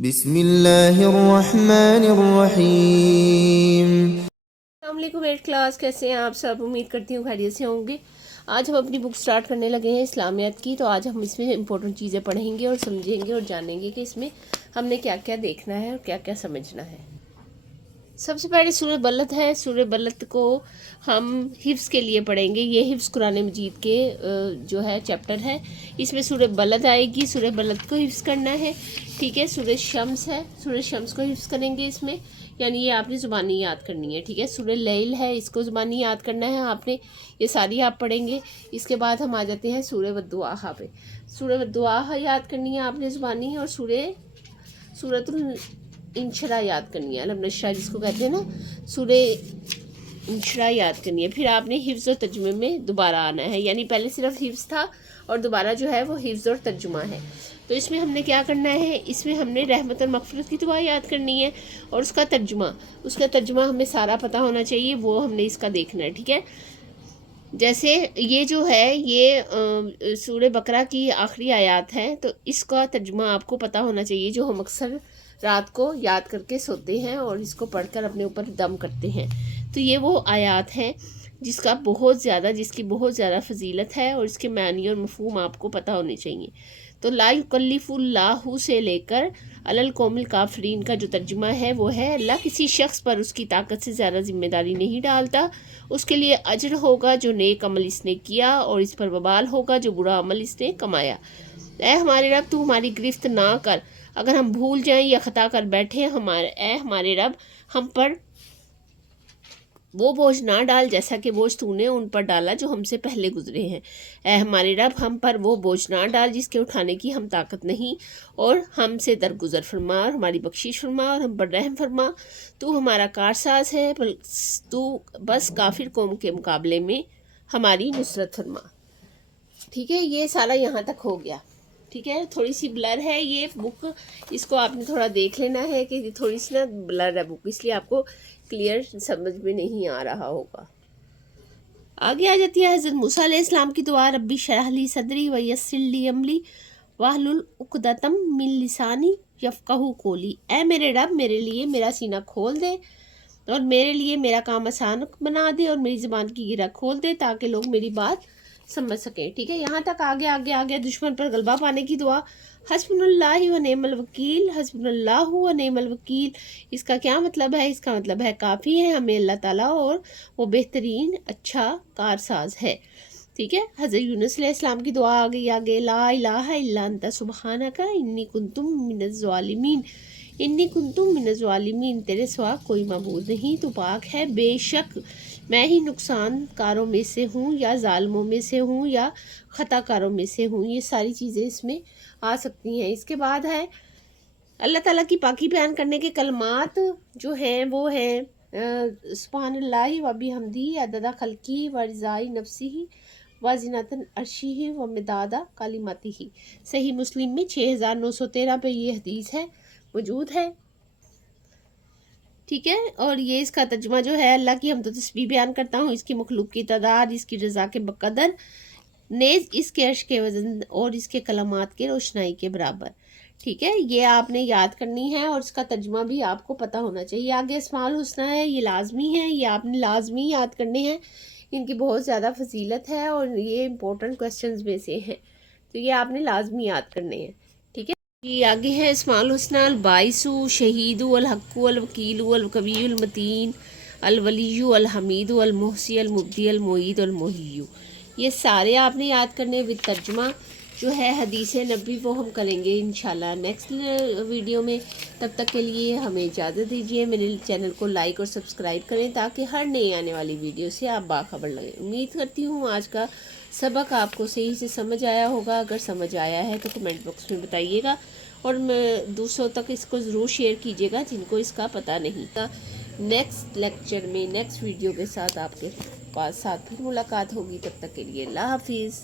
بسم اللہ الرحمن الرحیم۔ السلام علیکم 8 کلاس، کیسے ہیں آپ سب؟ امید کرتی ہوں خیریت سے ہوں گے۔ آج ہم اپنی بک سٹارٹ کرنے لگے ہیں اسلامیات کی، تو آج ہم اس میں امپورٹنٹ چیزیں پڑھیں گے اور سمجھیں گے اور جانیں گے کہ اس میں ہم نے کیا کیا دیکھنا ہے اور کیا کیا سمجھنا ہے۔ سب سے پہلے سورہ بلد ہے۔ سورہ بلد کو ہم حفظ کے لیے پڑھیں گے۔ یہ حفظ قرآن مجید کے جو ہے چیپٹر ہے، اس میں سورہ بلد آئے گی۔ سورہ بلد کو حفظ کرنا ہے، ٹھیک ہے۔ سورہ شمس ہے، سورہ شمس کو حفظ کریں گے اس میں، یعنی یہ آپ نے زبانی یاد کرنی ہے، ٹھیک ہے۔ سورہ لیل ہے، اس کو زبانی یاد کرنا ہے آپ نے، یہ ساری آپ پڑھیں گے۔ اس کے بعد ہم آ جاتے ہیں سورہ والضحیٰ پہ۔ سورہ والضحیٰ یاد کرنی ہے آپ نے زبانی، اور سورۃ الانشراح یاد کرنی ہے، علم نشرح جس کو کہتے ہیں نا، سورہ انشراح یاد کرنی ہے۔ پھر آپ نے حفظ اور ترجمے میں دوبارہ آنا ہے، یعنی پہلے صرف حفظ تھا اور دوبارہ جو ہے وہ حفظ اور ترجمہ ہے۔ تو اس میں ہم نے کیا کرنا ہے، اس میں ہم نے رحمت اور مغفرت کی دعا یاد کرنی ہے، اور اس کا ترجمہ ہمیں سارا پتہ ہونا چاہیے، وہ ہم نے اس کا دیکھنا ہے، ٹھیک ہے۔ جیسے یہ جو ہے یہ سورہ بقرہ کی آخری آیات ہیں، تو اس کا ترجمہ آپ کو پتہ ہونا چاہیے، جو ہم اکثر رات کو یاد کر کے سوتے ہیں اور اس کو پڑھ کر اپنے اوپر دم کرتے ہیں۔ تو یہ وہ آیات ہیں جس کی بہت زیادہ فضیلت ہے، اور اس کے معنی اور مفہوم آپ کو پتہ ہونے چاہیے۔ تو لا یکلف اللہ سے لے کر علی القوم الکافرین کا جو ترجمہ ہے وہ ہے، اللہ کسی شخص پر اس کی طاقت سے زیادہ ذمہ داری نہیں ڈالتا، اس کے لیے اجر ہوگا جو نیک عمل اس نے کیا، اور اس پر وبال ہوگا جو برا عمل اس نے کمایا۔ اے ہمارے رب، تو ہماری گرفت نہ کر، اگر ہم بھول جائیں یا خطا کر بیٹھیں، اے ہمارے رب ہم پر وہ بوجھ نہ ڈال جیسا کہ بوجھ تو نے ان پر ڈالا جو ہم سے پہلے گزرے ہیں۔ اے ہمارے رب ہم پر وہ بوجھ نہ ڈال جس کے اٹھانے کی ہم طاقت نہیں، اور ہم سے درگزر فرما اور ہماری بخشش فرما اور ہم پر رحم فرما۔ تو ہمارا کارساز ہے، تو بس کافر قوم کے مقابلے میں ہماری نصرت فرما، ٹھیک ہے۔ یہ سارا یہاں تک ہو گیا، ٹھیک ہے۔ تھوڑی سی بلر ہے یہ بک، اس کو آپ نے تھوڑا دیکھ لینا ہے کہ تھوڑی سی نا بلر ہے بک، اس لیے آپ کو کلیئر سمجھ میں نہیں آ رہا ہوگا۔ آگے آ جاتی ہے حضرت موسیٰ علیہ السلام کی دعا، ربی اشرح لی صدری ویسر لی امری واحلل عقدۃ من لسانی یفقہوا قولی۔ اے میرے رب میرے لیے میرا سینہ کھول دے، اور میرے لیے میرا کام آسان بنا دے، اور میری زبان کی گرہ کھول دے تاکہ لوگ میری بات سمجھ سکیں، ٹھیک ہے۔ یہاں تک آگے دشمن پر غلبہ پانے کی دعا، حسبنا اللہ و نعم الوکیل، حسبنا اللہ و نعم الوکیل۔ اس کا کیا مطلب ہے؟ اس کا مطلب ہے کافی ہے ہمیں اللہ تعالیٰ، اور وہ بہترین اچھا کارساز ہے، ٹھیک ہے۔ حضرت یونس علیہ السلام کی دعا آگے لا الہ الا انت سبحانک انی کنت من الظالمین، انی کنتم من الظالمین، تیرے سوا کوئی معبود نہیں، تو پاک ہے، بے شک میں ہی نقصان کاروں میں سے ہوں، یا ظالموں میں سے ہوں، یا خطا کاروں میں سے ہوں۔ یہ ساری چیزیں اس میں آ سکتی ہیں۔ اس کے بعد ہے اللہ تعالیٰ کی پاکی بیان کرنے کے کلمات جو ہیں وہ ہیں سبحان اللہ و بحمدہ عدد خلقہ و رضاء نفسہ و زینۃ عرشہ و مداد کلماتہ۔ صحیح مسلم میں 6913 پہ یہ حدیث ہے، موجود ہے، ٹھیک ہے۔ اور یہ اس کا ترجمہ جو ہے، اللہ کی حمد و تسبیح بیان کرتا ہوں، اس کی مخلوق کی تعداد اس کی رضا کے بقدر، نیز اس کے عرش کے وزن اور اس کے کلمات کے روشنائی کے برابر، ٹھیک ہے۔ یہ آپ نے یاد کرنی ہے، اور اس کا ترجمہ بھی آپ کو پتہ ہونا چاہیے۔ آگے اسماء الحسنی ہے، یہ لازمی ہے، یہ آپ نے لازمی یاد کرنے ہیں، ان کی بہت زیادہ فضیلت ہے، اور یہ امپورٹنٹ کوسچنز میں سے ہیں، تو یہ آپ نے لازمی یاد کرنے ہیں، ٹھیک ہے۔ یہ آگے ہے اسماء الحسنی، الباعث، شہید، الحق، الوکیل، القوی، المتین، الولی، الحمید، المحصی، المبدی، المعید، المحیی۔ یہ سارے آپ نے یاد کرنے ود ترجمہ جو ہے حدیث نبی، وہ ہم کریں گے انشاءاللہ نیکسٹ ویڈیو میں۔ تب تک کے لیے ہمیں اجازت دیجیے، میرے چینل کو لائک اور سبسکرائب کریں تاکہ ہر نئی آنے والی ویڈیو سے آپ باخبر لگیں۔ امید کرتی ہوں آج کا سبق آپ کو صحیح سے سمجھ آیا ہوگا۔ اگر سمجھ آیا ہے تو کمنٹ باکس میں بتائیے گا، اور دوسروں تک اس کو ضرور شیئر کیجیے گا جن کو اس کا پتہ نہیں تھا۔ نیکسٹ لیکچر میں نیکسٹ ویڈیو کے ساتھ آپ کے پاس پھر ملاقات ہوگی، تب تک کے لیے اللہ حافظ۔